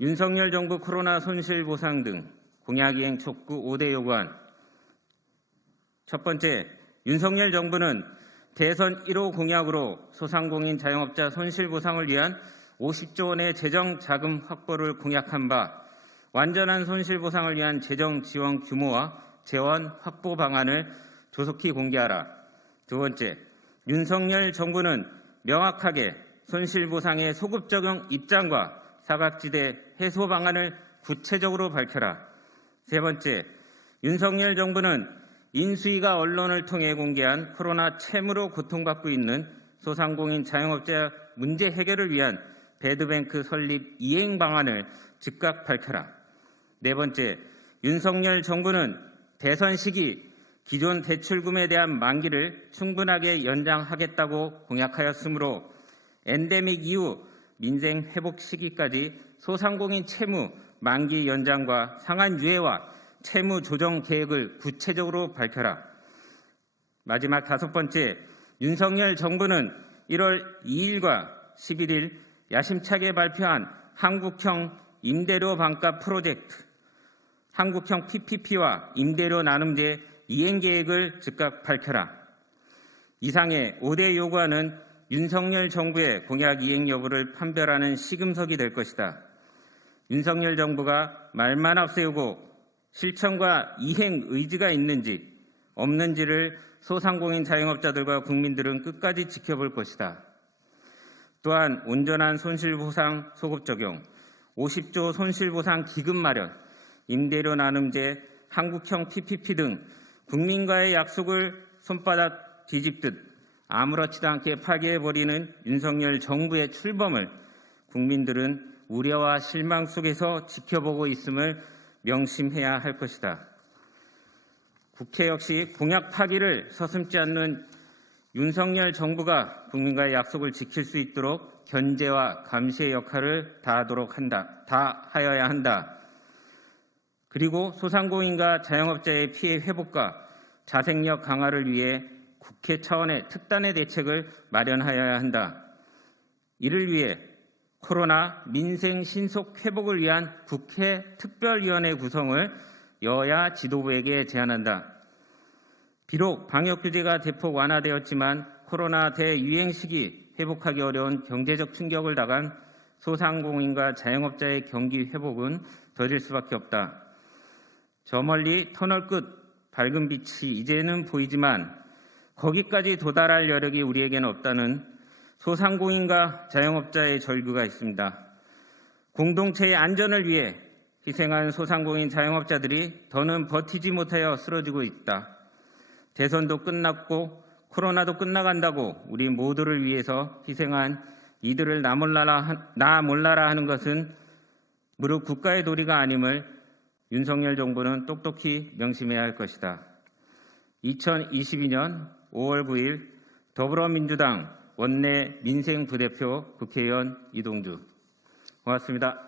윤석열 정부 코로나 손실보상 등 공약이행 촉구 5대 요구안. 첫 번째, 윤석열 정부는 대선 1호 공약으로 소상공인 자영업자 손실보상을 위한 50조 원의 재정 자금 확보를 공약한 바 완전한 손실보상을 위한 재정 지원 규모와 재원 확보 방안을 조속히 공개하라. 두 번째, 윤석열 정부는 명확하게 손실보상의 소급 적용 입장과 사각지대 해소 방안을 구체적으로 밝혀라. 세 번째, 윤석열 정부는 인수위가 언론을 통해 공개한 코로나 채무로 고통받고 있는 소상공인 자영업자 문제 해결을 위한 배드뱅크 설립 이행 방안을 즉각 밝혀라. 네 번째, 윤석열 정부는 대선 시기 기존 대출금에 대한 만기를 충분하게 연장하겠다고 공약하였으므로 엔데믹 이후 민생 회복 시기까지 소상공인 채무 만기 연장과 상한 유예와 채무 조정 계획을 구체적으로 밝혀라. 마지막 다섯 번째, 윤석열 정부는 1월 2일과 11일 야심차게 발표한 한국형 임대료 반값 프로젝트, 한국형 PPP와 임대료 나눔제 이행 계획을 즉각 밝혀라. 이상의 5대 요구안은 윤석열 정부의 공약 이행 여부를 판별하는 시금석이 될 것이다. 윤석열 정부가 말만 앞세우고 실천과 이행 의지가 있는지 없는지를 소상공인 자영업자들과 국민들은 끝까지 지켜볼 것이다. 또한 온전한 손실보상 소급 적용, 50조 손실보상 기금 마련, 임대료 나눔제, 한국형 PPP 등 국민과의 약속을 손바닥 뒤집듯 아무렇지도 않게 파기해버리는 윤석열 정부의 출범을 국민들은 우려와 실망 속에서 지켜보고 있음을 명심해야 할 것이다. 국회 역시 공약 파기를 서슴지 않는 윤석열 정부가 국민과의 약속을 지킬 수 있도록 견제와 감시의 역할을 다하여야 한다. 그리고 소상공인과 자영업자의 피해 회복과 자생력 강화를 위해 국회 차원의 특단의 대책을 마련하여야 한다. 이를 위해 코로나 민생 신속 회복을 위한 국회 특별위원회 구성을 여야 지도부에게 제안한다. 비록 방역 규제가 대폭 완화되었지만 코로나 대유행 시기 회복하기 어려운 경제적 충격을 당한 소상공인과 자영업자의 경기 회복은 더딜 수밖에 없다. 저 멀리 터널 끝 밝은 빛이 이제는 보이지만 거기까지 도달할 여력이 우리에게는 없다는 소상공인과 자영업자의 절규가 있습니다. 공동체의 안전을 위해 희생한 소상공인 자영업자들이 더는 버티지 못하여 쓰러지고 있다. 대선도 끝났고 코로나도 끝나간다고 우리 모두를 위해서 희생한 이들을 나 몰라라 하는 것은 무릇 국가의 도리가 아님을 윤석열 정부는 똑똑히 명심해야 할 것이다. 2022년 5월 9일 더불어민주당 원내 민생부대표 국회의원 이동주. 고맙습니다.